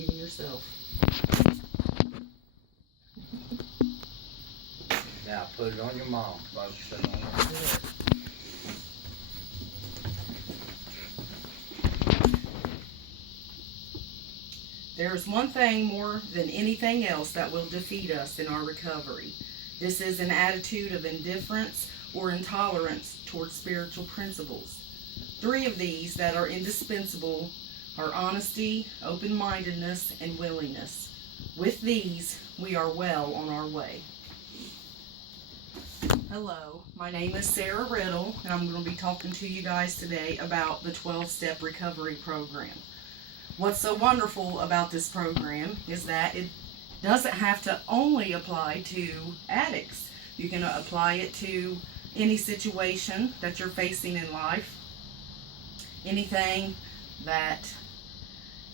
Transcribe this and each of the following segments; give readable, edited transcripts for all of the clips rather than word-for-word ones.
even yourself. Now put it on your mom, folks. Put it on her. There's one thing more than anything else that will defeat us in our recovery. This is an attitude of indifference or intolerance towards spiritual principles. 3 of these that are indispensable are honesty, open-mindedness, and willingness. With these, we are well on our way. Hello, my name is Sarah Riddle, and I'm going to be talking to you guys today about the 12-step recovery program. What's so wonderful about this program is that it doesn't have to only apply to addicts. You can apply it to any situation that you're facing in life, anything that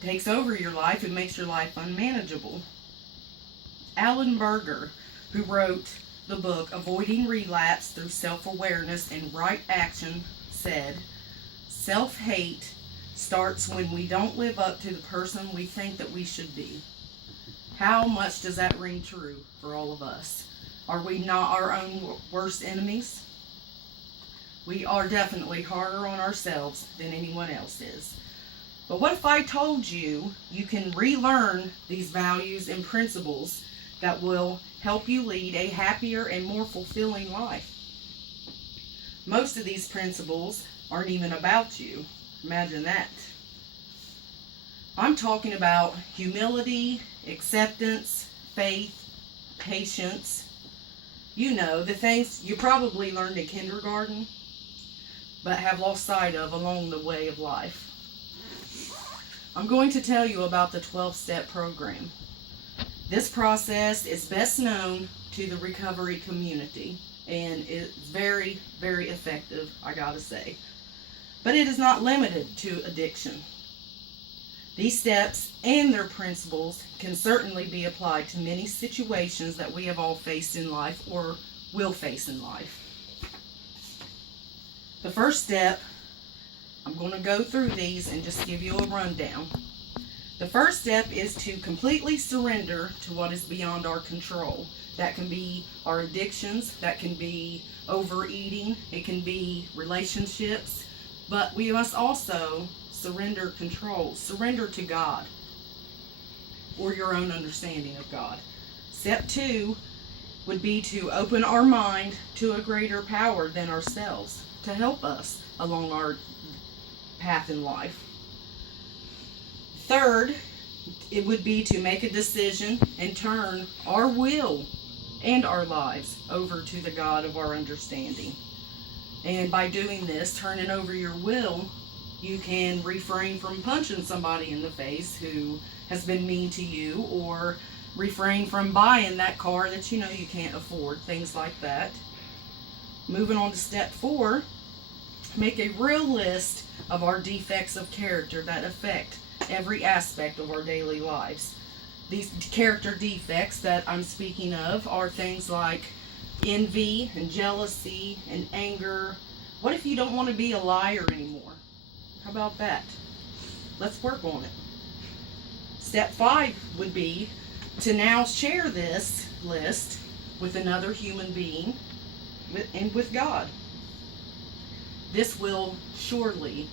takes over your life and makes your life unmanageable. Alan Berger, who wrote the book Avoiding Relapse Through Self-Awareness and Right Action, said, "Self-hate starts when we don't live up to the person we think that we should be." How much does that ring true for all of us? Are we not our own worst enemies? We are definitely harder on ourselves than anyone else is. But what if I told you you can relearn these values and principles that will help you lead a happier and more fulfilling life? Most of these principles aren't even about you. Imagine that. I'm talking about humility, acceptance, faith, patience. You know, the things you probably learned in kindergarten, but have lost sight of along the way of life. I'm going to tell you about the 12-step program. This process is best known to the recovery community, and it's very, very effective, I gotta say. But it is not limited to addiction. These steps and their principles can certainly be applied to many situations that we have all faced in life or will face in life. The first step, I'm going to go through these and just give you a rundown. The first step is to completely surrender to what is beyond our control. That can be our addictions, that can be overeating, it can be relationships, but we must also surrender control, surrender to God, or your own understanding of God. Step 2 would be to open our mind to a greater power than ourselves to help us along our path in life. Third, it would be to make a decision and turn our will and our lives over to the God of our understanding. And by doing this, turning over your will, you can refrain from punching somebody in the face who has been mean to you, or refrain from buying that car that you know you can't afford, things like that. Moving on to step 4, make a real list of our defects of character that affect every aspect of our daily lives. These character defects that I'm speaking of are things like envy and jealousy and anger. What if you don't want to be a liar anymore? How about that? Let's work on it. Step 5 would be to now share this list with another human being and with God. This will surely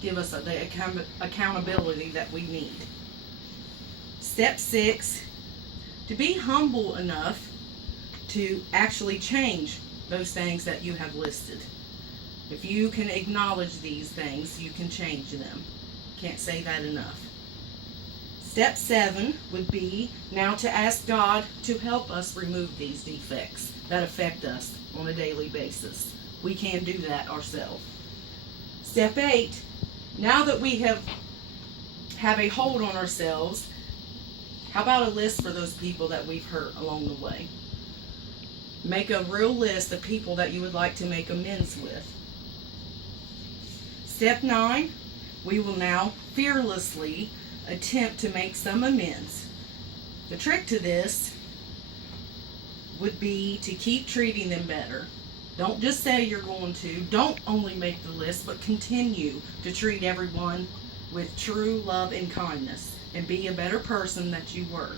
give us the accountability that we need. Step 6, to be humble enough to actually change those things that you have listed. If you can acknowledge these things, you can change them. Can't say that enough. Step 7 would be now to ask God to help us remove these defects that affect us on a daily basis. We can do that ourselves. Step 8, now that we have a hold on ourselves, how about a list for those people that we've hurt along the way? Make a real list of people that you would like to make amends with. Step 9, we will now fearlessly attempt to make some amends. The trick to this would be to keep treating them better. Don't just say you're going to. Don't only make the list, but continue to treat everyone with true love and kindness, and be a better person that you were.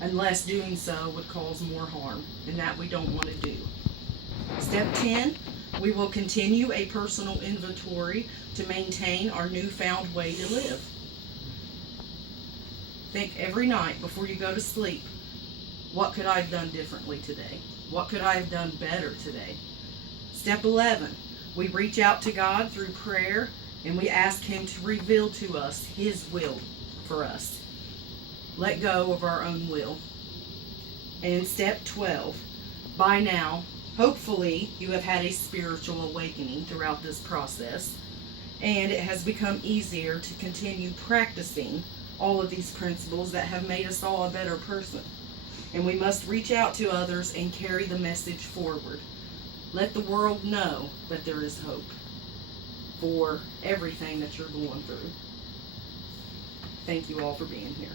Unless doing so would cause more harm, and that we don't want to do. Step 10, we will continue a personal inventory to maintain our newfound way to live. Think every night before you go to sleep, what could I have done differently today? What could I have done better today? Step 11, we reach out to God through prayer and we ask Him to reveal to us His will for us. Let go of our own will. And step 12, by now, hopefully you have had a spiritual awakening throughout this process, and it has become easier to continue practicing all of these principles that have made us all a better person. And we must reach out to others and carry the message forward. Let the world know that there is hope for everything that you're going through. Thank you all for being here.